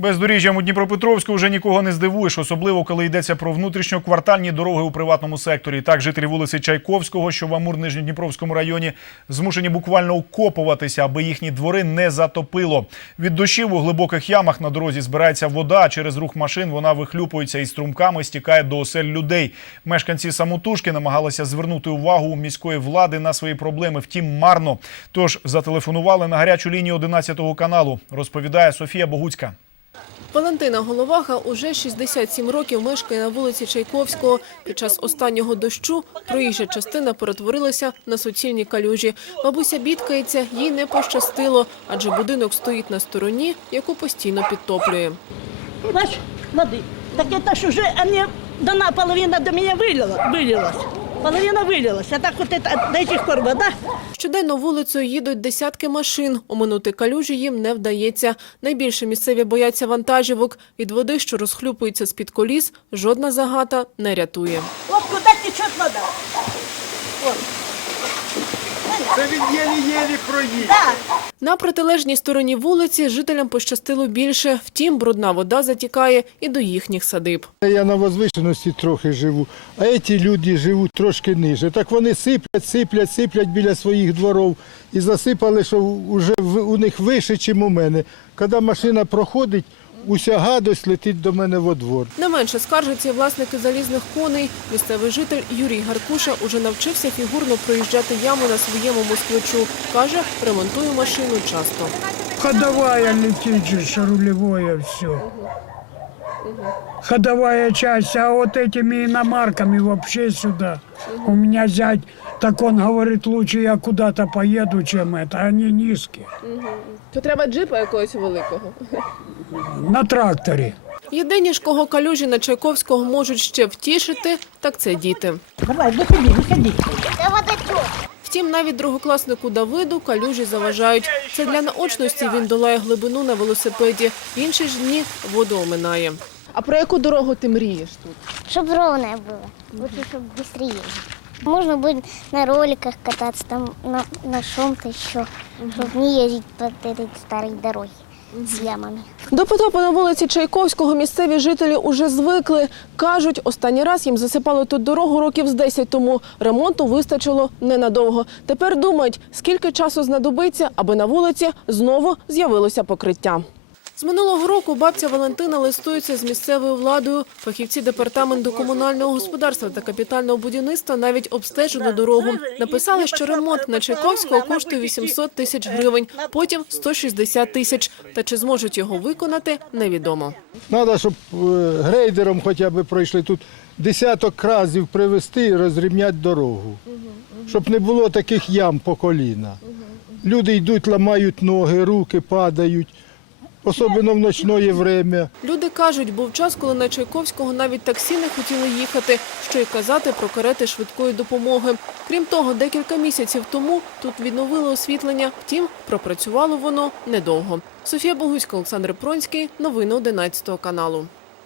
Бездоріжжям у Дніпропетровську вже нікого не здивуєш, особливо коли йдеться про внутрішньоквартальні дороги у приватному секторі. Так, жителі вулиці Чайковського, що в Амур-Нижньодніпровському районі, змушені буквально окопуватися, аби їхні двори не затопило. Від дощів у глибоких ямах на дорозі збирається вода. Через рух машин вона вихлюпується і струмками стікає до осель людей. Мешканці самотужки намагалися звернути увагу міської влади на свої проблеми. Втім, марно. Тож зателефонували на гарячу лінію 11 каналу. Розповідає Софія Богуцька. Валентина Головаха уже 67 років мешкає на вулиці Чайковського. Під час останнього дощу проїжджа частина перетворилася на суцільні калюжі. Бабуся бідкається, їй не пощастило, адже будинок стоїть на стороні, яку постійно підтоплює. Бач, воды. Так это ж уже они, дана половина до меня вылила, вылилась. Половина вылилась. А так вот это до этих пор вода. Щоденно вулицею їдуть десятки машин. Оминути калюжі їм не вдається. Найбільше місцеві бояться вантажівок. Від води, що розхлюпується з-під коліс, жодна загата не рятує. Вот куда течет вода. Єлі-єлі проїхав. Да. На протилежній стороні вулиці жителям пощастило більше. Втім, брудна вода затікає і до їхніх садиб. Я на возвишеності трохи живу, а ці люди живуть трошки ниже. Так вони сиплять, сиплять, сиплять біля своїх дворів і засипали, що вже в- у них вище, ніж у мене. Коли машина проходить, уся гадость летить до мене во двор. Не менше скаржаться і власники залізних коней. Місцевий житель Юрій Гаркуша уже навчився фігурно проїжджати яму на своєму москвичу. Каже, ремонтує машину часто. Ходовая летить, же, рулевое все Ходовая часть, а вот этими иномарками вообще сюда. У меня зять, так он говорит, лучше я куда-то поеду, чем это. Они низкие. То треба джипа якогось великого. На тракторе. Єдині ж, кого калюжі на Чайковського можуть ще втішити, так це діти. Давай, выходи, выходи. Втім, навіть другокласнику Давиду калюжі заважають. Це для наочності він долає глибину на велосипеді. В інші ж дні воду оминає. А про яку дорогу ти мрієш тут? Чтобы ровное было. Лучше, чтобы быстрее. Можно будет на роликах кататься, там на, на чем-то еще, чтобы не ездить по этой старой дороге с ямами. До потопу на вулиці Чайковського місцеві жителі уже звикли. Кажуть, останній раз їм засипали тут дорогу років з 10 тому. Ремонту вистачило ненадовго. Тепер думають, скільки часу знадобиться, аби на вулиці знову з'явилося покриття. З минулого року бабця Валентина листується з місцевою владою. Фахівці департаменту комунального господарства та капітального будівництва навіть обстежили дорогу. Написали, що ремонт на Чайковського коштує 800 тисяч гривень, потім 160 тисяч. Та чи зможуть його виконати, невідомо. Треба, щоб е, грейдером хоча б пройшли тут десяток разів привезти і розрівняти дорогу. Щоб не було таких ям по коліна. Люди йдуть, ламають ноги, руки падають, особливо в ночне время. Люди кажуть, був час, коли на Чайковського навіть таксі не хотіли їхати, що й казати про карети швидкої допомоги. Крім того, декілька місяців тому тут відновили освітлення, втім, пропрацювало воно недовго. Софія Богуська, Олександр Пронський. Новини 11 каналу.